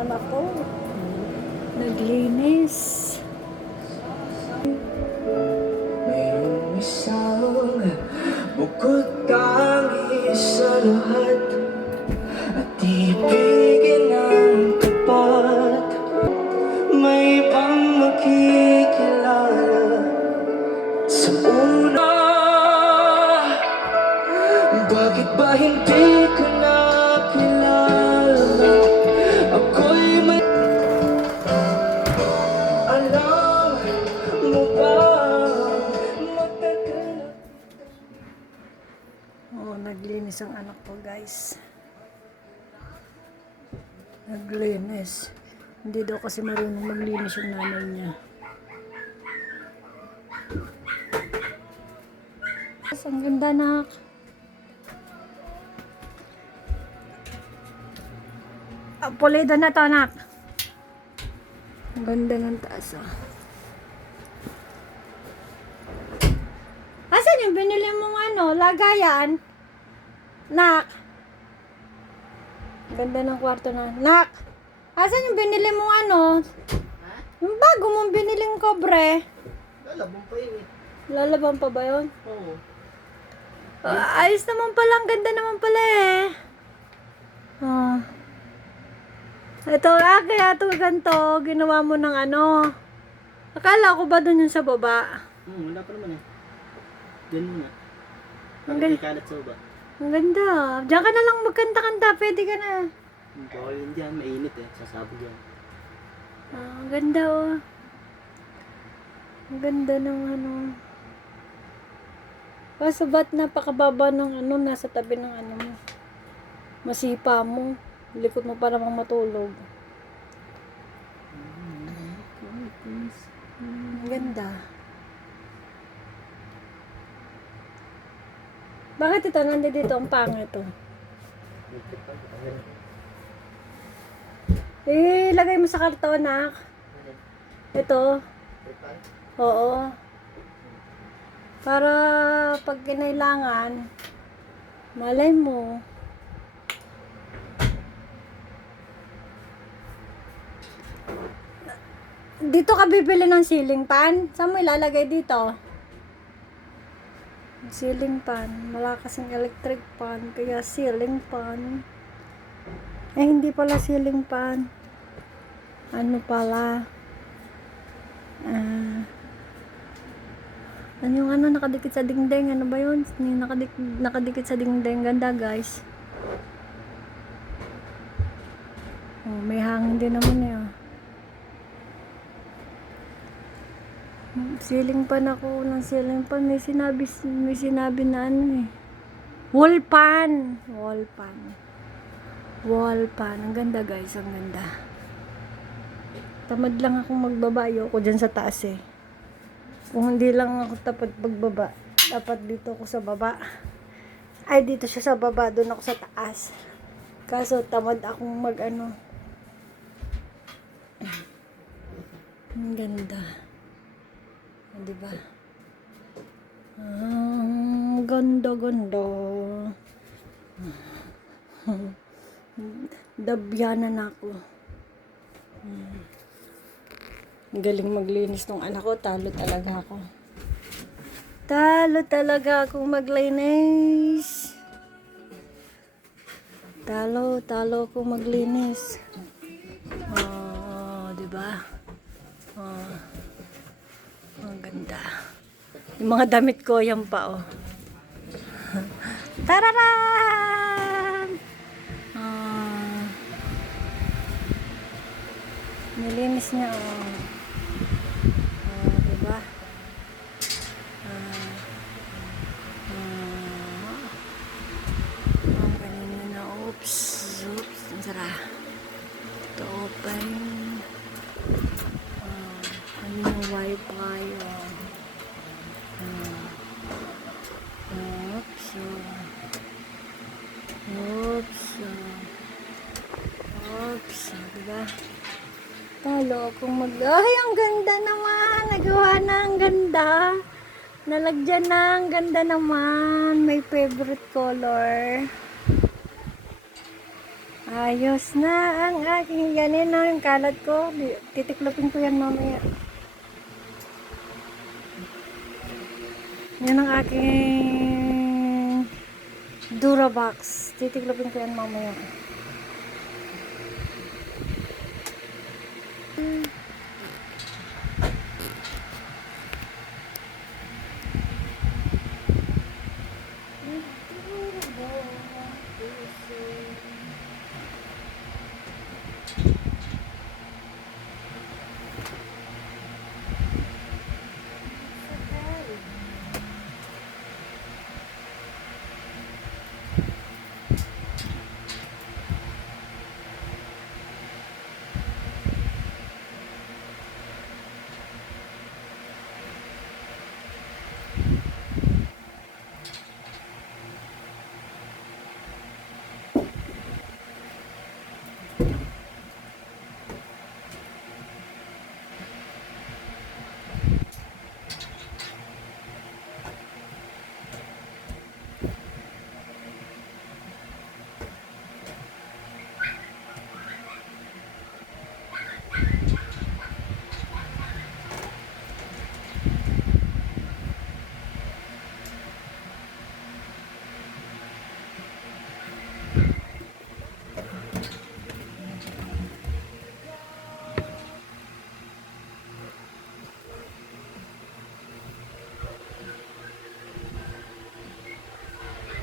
anak ko. Naglinis. Mayroong isang bukod tangi sa lahat at ibigin ng tapat. May ibang makikilala sa una. Bakit ba hindi ko nakilala? Ako'y may alam mo ba matagal. Oh, naglinis ang anak ko, guys. Naglinis. Hindi daw kasi marunong maglinis yung nanay niya. Ang ganda, anak. Pulido na to, anak. Ang ganda ng taas, oh. Asan yung binili mong lagayan? Nak. Ang ganda ng kwarto na. Nak. Asan yung binili mong yung bago mong biniling kobre? Lalabang pa yun eh. Lalaban pa ba yun? Oo. Ayos naman pala. Ang ganda naman pala eh. Ah. Ito, kaya ito ganito. Ginawa mo ng Akala ko ba dun yung sa baba? Wala pa naman eh. Diyan muna. Ang Para ganda. may kalat sa baba. Ang ganda. Diyan ka na lang magkanta-kanta. Pwede ka na. Bawal yun dyan, mainit eh. Sasabog yan. Ang ganda oh. Ang ganda ng Kaso ba't napakababa ng nasa tabi ng mo? Masipa mo. Likod mo pa namang matulog. Ang ganda. Bakit ito? Nandito ang pangit ito. Lagay mo sa karton, nak. Ito. Oo. Para pag kinailangan, malay mo. Dito ka bibili ng ceiling fan? Saan mo ilalagay dito? Ceiling fan. Wala kasing electric fan. Kaya ceiling fan. Hindi pala ceiling fan. Ano pala? Ano yung nakadikit sa dingding? Ano ba yun? Nakadikit sa dingding. Ganda, guys. Oh, may hangin din naman eh. Ceiling fan ako ng ceiling fan. May sinabi na wall pan. Wall pan. Wall pan. Ang ganda, guys. Ang ganda. Tamad lang akong magbaba. Ayoko dyan sa taas eh. Kung hindi lang ako tapat pagbaba, dapat dito ako sa baba. Ay, dito siya sa baba. Doon ako sa taas. Kaso tamad akong Ang ganda. Diba? Ganda. Dabyanan ako. Galing maglinis ng anak ko. Talo talaga ako. Talo talaga akong maglinis. Talo akong maglinis. Diba? Ang ganda. Yung mga damit ko, yan pa, oh. Tararan! Nilinis niya, oh. Diba? Kanina na, oops. Ang sara. Ito, open. Ano yung wifi, oh. Oops. Diba? Talo akong ay, ang ganda naman. Nagawa na, ang ganda. Nalagyan na, ang ganda naman. May favorite color. Ayos na ang aking ganin na yung kalat ko. Titiklopin ko yan mamaya. Yan ang aking Durabox. Titiklopin ko yan mamaya.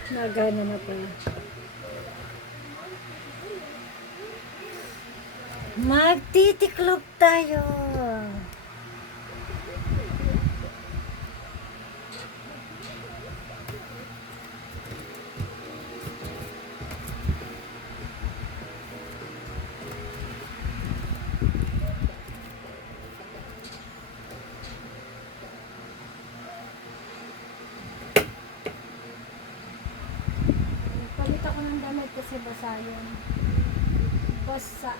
Nagana na pala. Magtitiklop tayo. Palit ako ng damit kasi basa yun. Basa.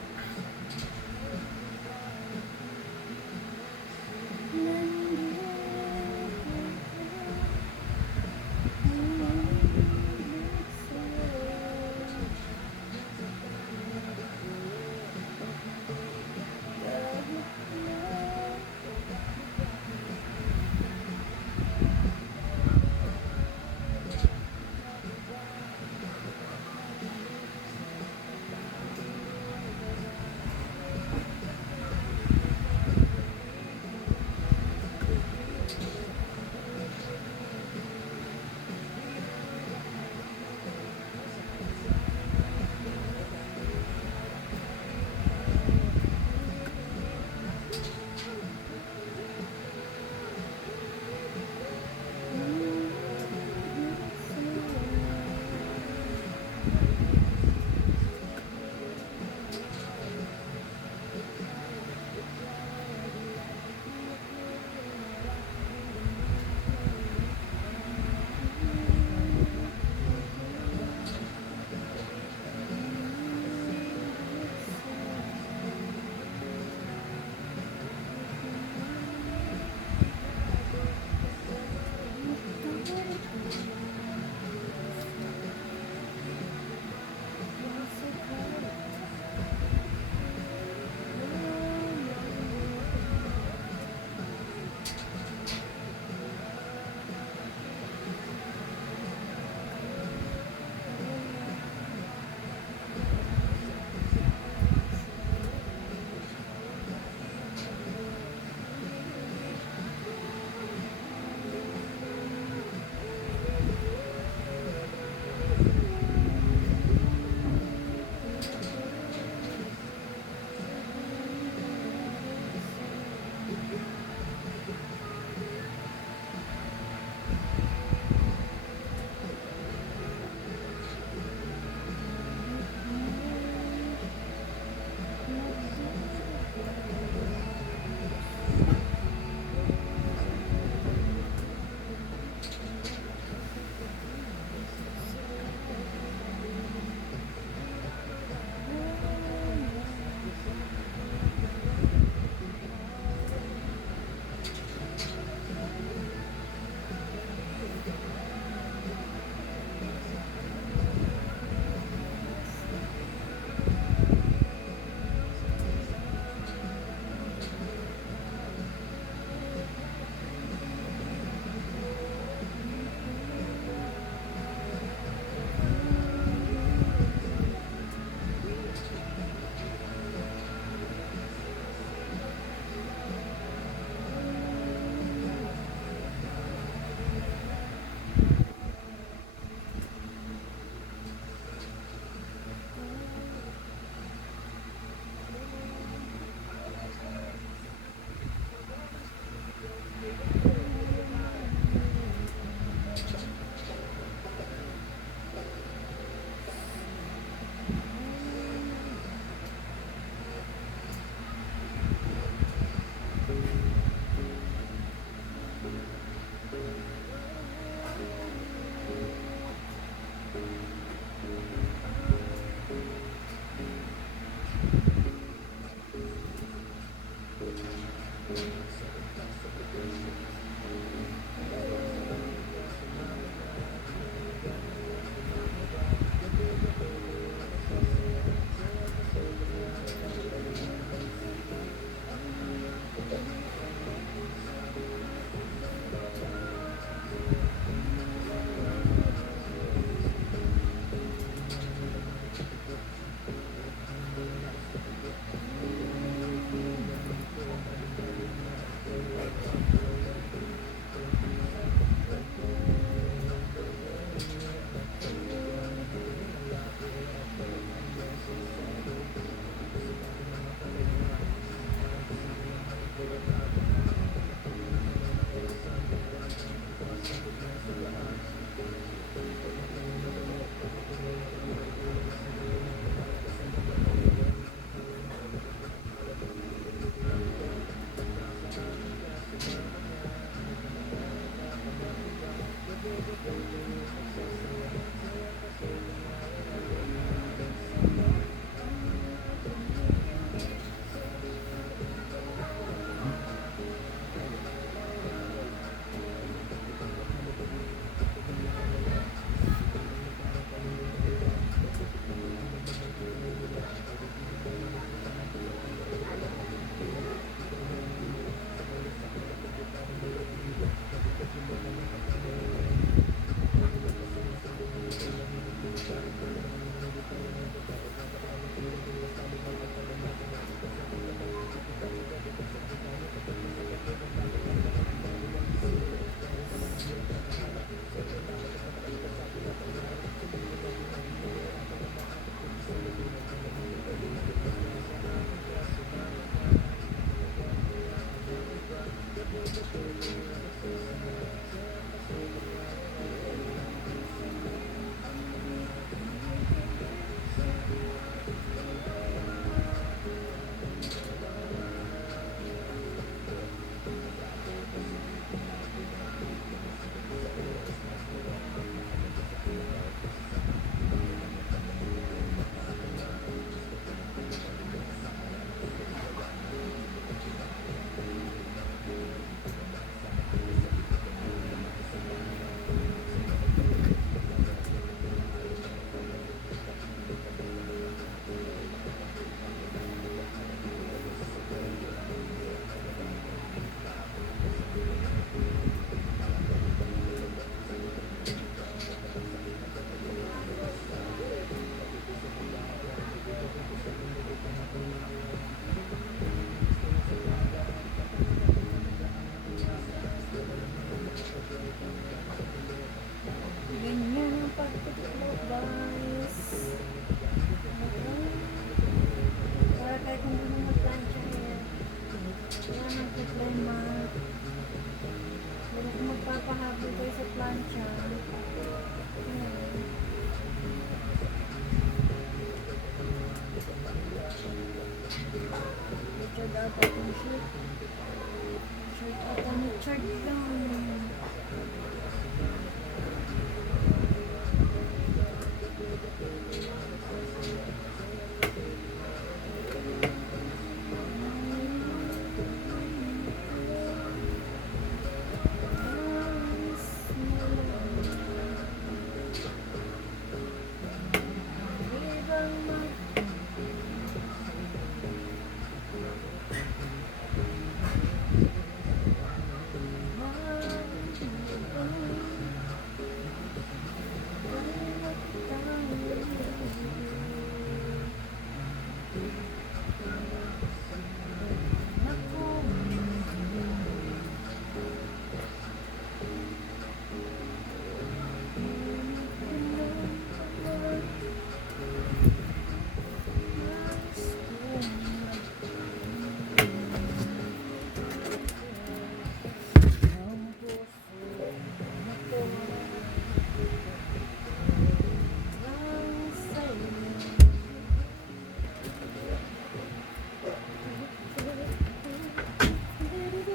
Short ata ni Chart lang.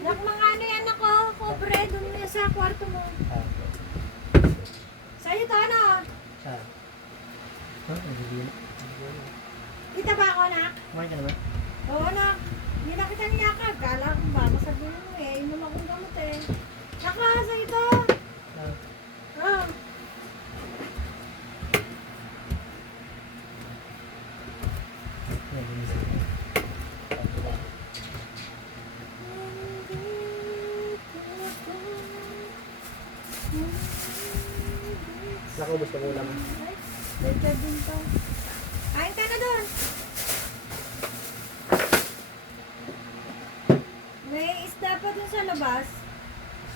Nak, mga ano yan ako, kobre, dun na sa kwarto mo. Sa'yo to, ano? Kita ba ako, nak? Kumain ka na ba? Oo, nak. Hindi na kita niyakag. Kala ko ba, masabihin mo eh. Inom akong gamot eh. Naka, sa'yo to. Oh. Nakaubos ka ulam. Ay, medyo din to. Kain ka na doon. May isda pa dun sa labas.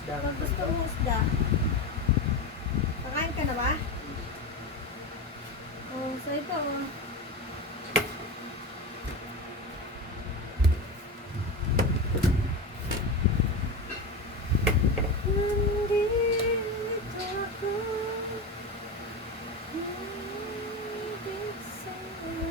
Pag gusto mo isda. Kakain ka na ba? Oo, so ito oh. Nandito ako. Ibig sa'yo.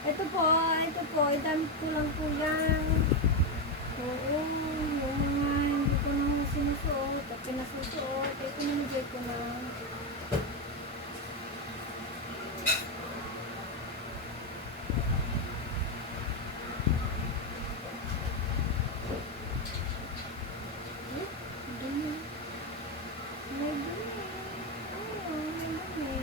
Kahit na ito po, idamit ko lang po yan. Oo, yung mga hindi ko na sinusuot at pinasusuot, ito nanigay ko na. May dumi. Oo, may dumi.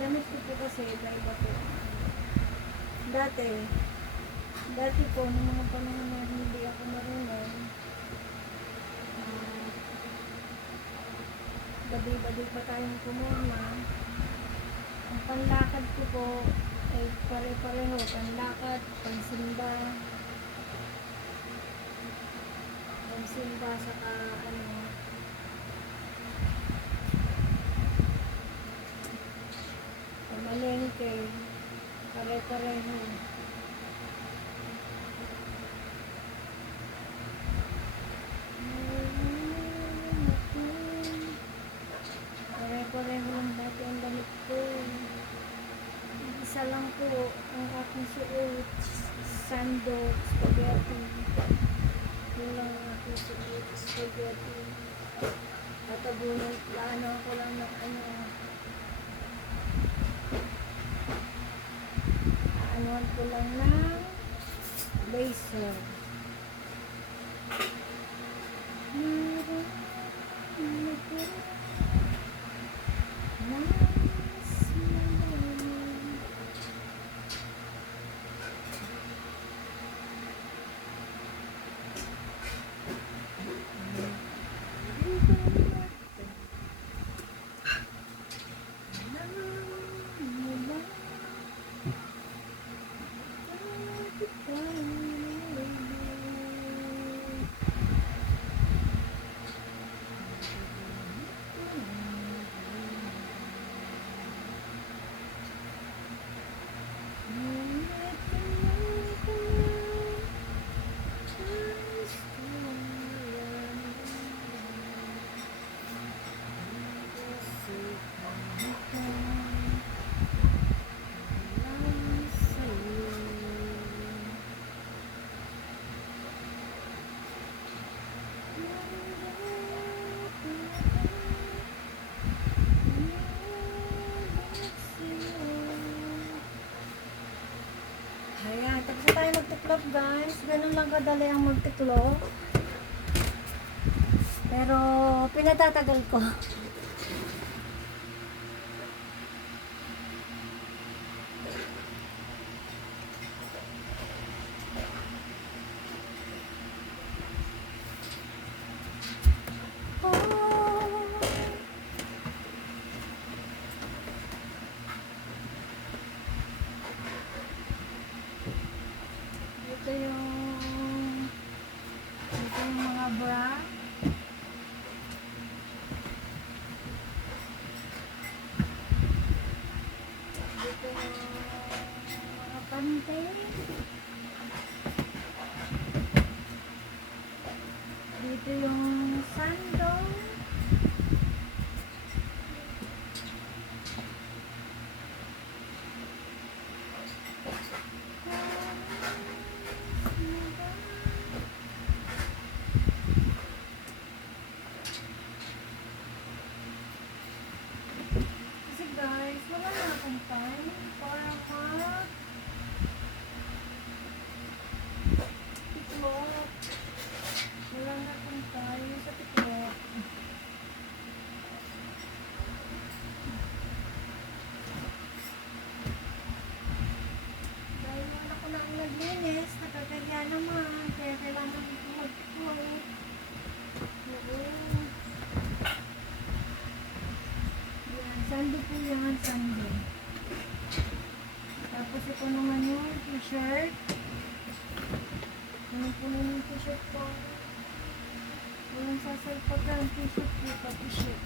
Damit ko po kasi iba-iba po. Dati po, nung mga panahon na hindi ako marunong, badi-badi pa tayong kumurma. Ang panlakad ko po ay pare-pareho, panlakad, pansimba, saka pamalengke, pare-pareho. Pare-pareho lang dati ang damit ko. Isa lang po ang aking suot, sando, spaghetti. Yun lang ang aking suot, spaghetti. Tatabunan, ko lang ng anuhan ko lang ng laser. Ayan, tapos na tayo magtiklop guys. Ganun lang kadali ang magtiklop. Pero pinatatagal ko. Ito yung mga bra. Dito yung mga pante. Dito yung sandal. Kasi guys, wala na akong time para mag-tiklop. Wala na akong time sa tiklop. Dahil wala ko lang naglinis, nakakaya naman, kaya kailangan ko mag-tiklop. Oo. Yan, Sunday po yan, Sunday. Tapos ito naman yung t-shirt. Ano po naman yung t-shirt ko? Walang sasalpag ang t-shirt ko, t-shirt.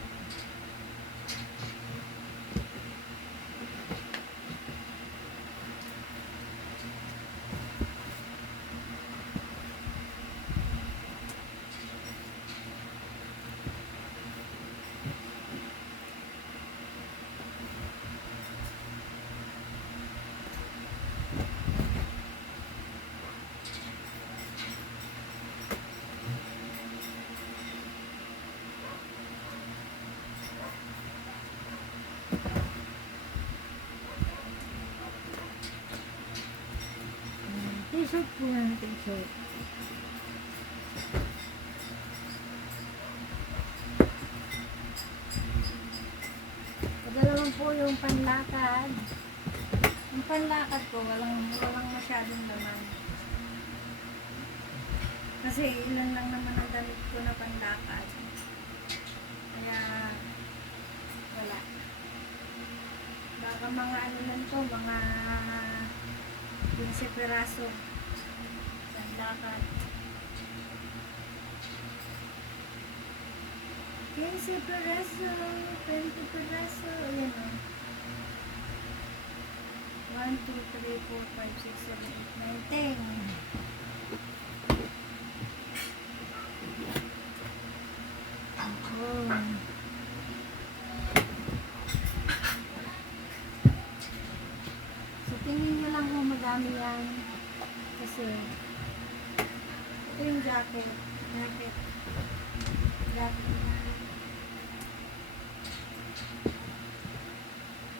T-shirt po yan, t-shirt. Ito naman po yung panlakad. Yung panlakad ko, walang masyadong laman. Kasi ilan lang naman ang damit ko na panlakad. Kaya, wala. Baka mga ano lang to, mga 15 piraso. Panlakad. 15 piraso, 20 piraso, ayan o. 1, 2, 3, 4, 5, 6, 7, 8, 9, 10. Oh. So, tingin nyo lang kung madami yan. Kasi, ito yung jacket. Jacket.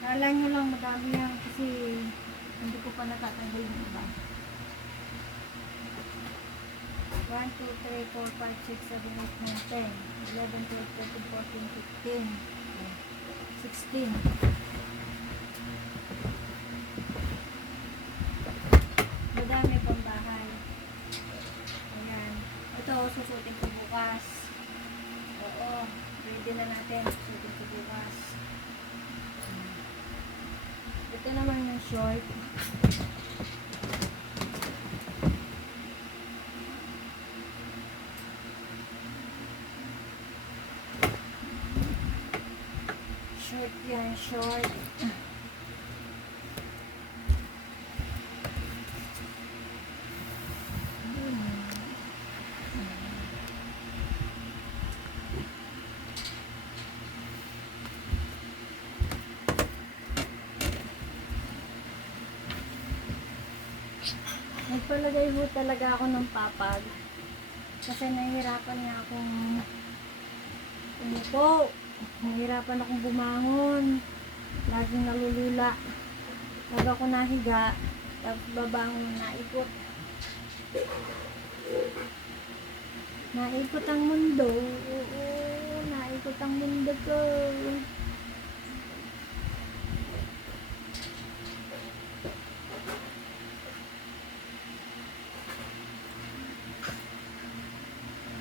Kala nyo lang madami yan kasi hindi ko pa natatanggal yung iba. 1, 2, 3, 4, 5, 6, 7, 8, 9, 10, 11, 12, 13, 14, 15, 16. Madami pang bahay. Ayan. Ito, susutin ko bukas. Oo. Ready na natin. Susutin ko bukas. Ito naman yung short. Short yan, short. Nagpalagay ho talaga ako ng papag. Kasi nahihirapan nga akong umupo. Nahihirapan akong bumangon. Laging nalulula. Pag ako nahiga, tapos babangon, naikot. Naikot ang mundo. Oo, naikot ang mundo ko.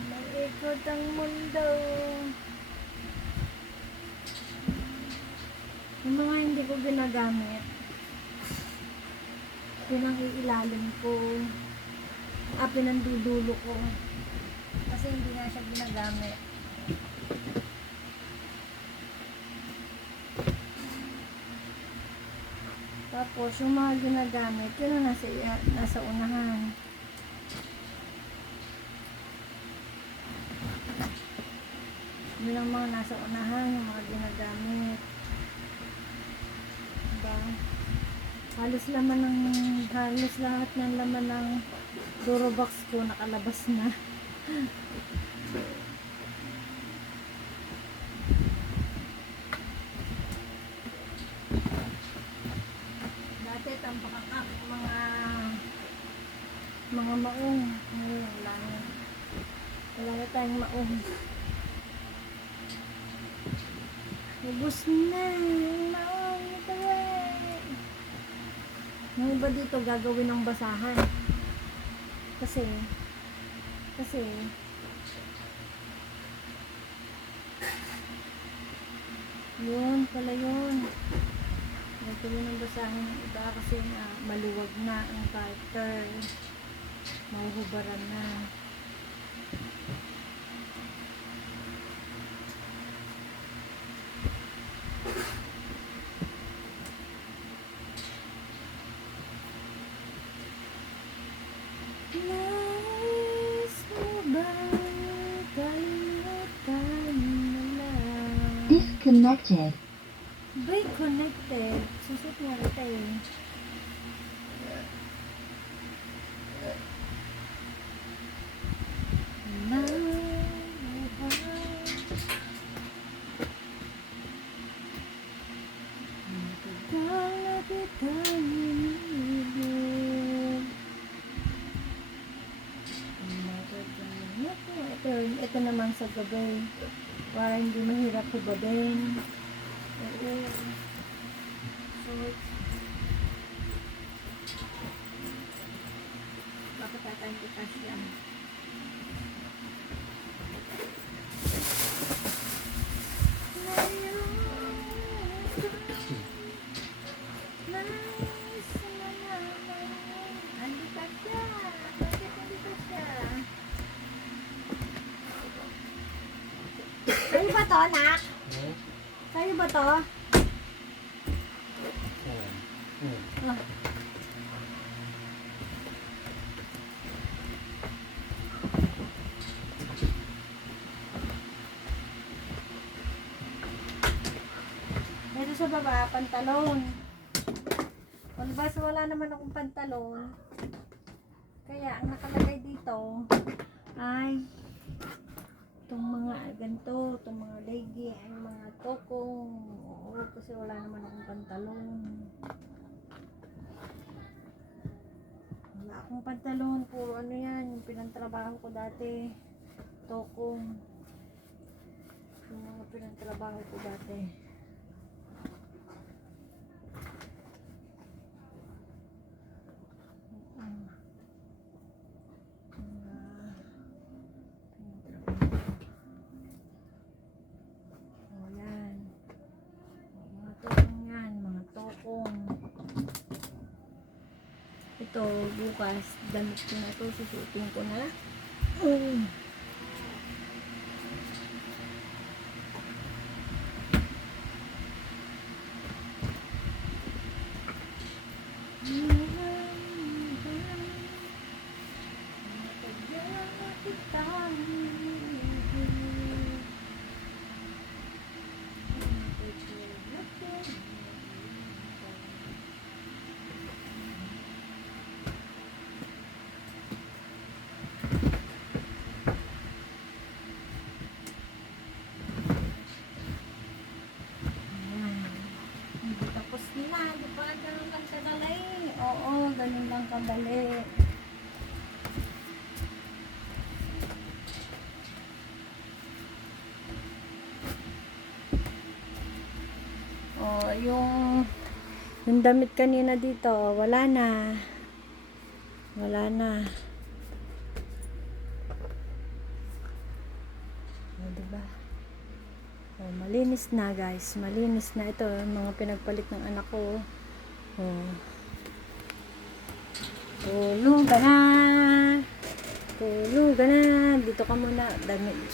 Naikot ang mundo. Yung mga hindi ko ginagamit, pinang-iilalim ko, pinandudulo ko. Kasi hindi nga siya ginagamit. Tapos, yung mga ginagamit, yun ang nasa unahan. Yun ang mga nasa unahan, yung mga ginagamit. Diba? Halos lahat ng laman ng Dorobox ko nakalabas na. Dati tampakakak mga maong. Ngayon lang. Wala na tayong maong. Ubus na yung maong. Ito eh. Yung iba dito gagawin ng basahan. Kasi yun pala yun. Gagawin ng basahan ng iba kasi maluwag na ang character. Mahuhubaran na. Disconnected. Break connected. Susot nga kita eh. Ito naman sa gabi para hindi mahirap hubadin. Oo. So, bakit tatayang itas yan? Sa'yo ba to, anak? Sa'yo ba to? Ah. Dito sa baba, pantalon. Palibas wala naman akong pantalon. Kaya ang nakalagay dito ay itong mga ganito, itong mga legi, ang mga tokong. Oo, kasi wala naman akong pantalon. Wala akong pantalon, puro ano yan, yung pinantrabaho ko dati. Tokong. Yung mga pinantrabaho ko dati. Ito, bukas, damit ko na ito, susutin ko na. yung damit kanina dito, wala na. Wala na. O, diba? O, malinis na guys. Malinis na ito. Mga pinagpalit ng anak ko. O. Tulog ka na. Tulog ka na. Dito ka muna.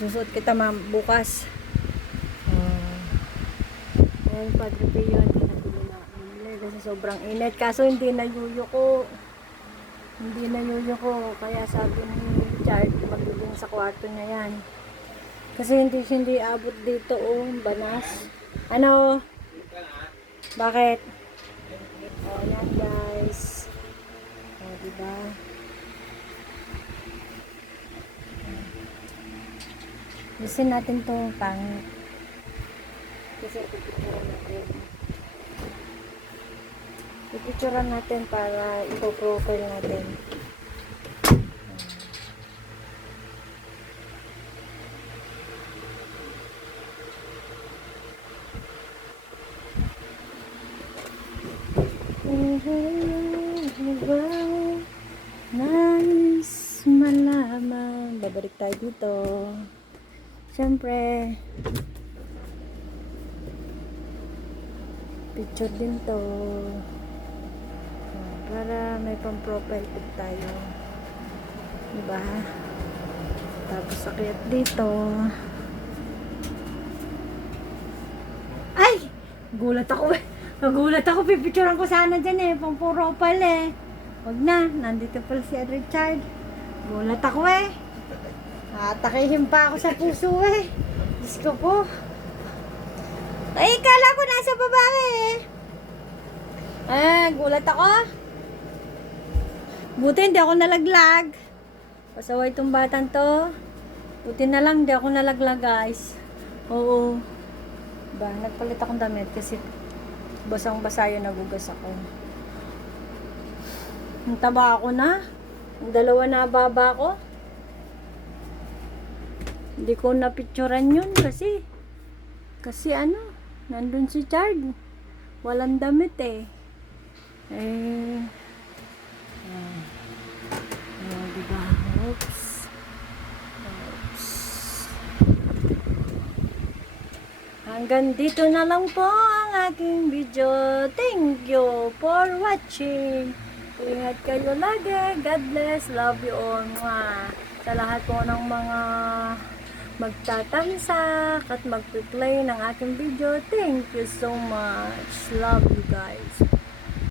Susuot kita bukas. O. Ayan, Padre Pio. Hindi na bumili kasi sobrang init. Kaso hindi na yuyuko. Hindi na yuyuko. Kaya sabi ni Richard, magiging sa kwarto niya yan. Kasi hindi abot dito, oh, banas. Ano? Bakit? Oh, yan guys. Oh, diba? Lisin natin to, pangit. Kasi pipicturan natin. Pipicturan natin para ipo-profile natin. Nais malaman. Babalik tayo dito. Siyempre, picture din to. Para may pang-profile pic tayo. Diba? Tapos akyat dito. Ay! Gulat ako eh. Nagulat ako, pipicturean ko sana dyan eh, pang profile eh. Wag na, nandito pala si Richard. Gulat ako eh. Atakihin pa ako sa puso eh. Diyos ko po. Ay, kala ko nasa babae eh. Gulat ako. Buti hindi ako nalaglag. Pasaway itong batang to. Buti na lang hindi ako nalaglag guys. Oo. Diba, nagpalit akong damit kasi basang-basa yun, nagugas ako. Ang taba ako na. Ang dalawa na baba ko. Hindi ko napicturan yun kasi ano, nandun si Chard. Walang damit eh. Diba? Oops. Hanggang dito na lang po ang aking video. Thank you for watching. Ingat kayo lagi. God bless. Love you all. Mwah. Sa lahat po ng mga magtatamsak at magpi-play ng aking video. Thank you so much. Love you guys.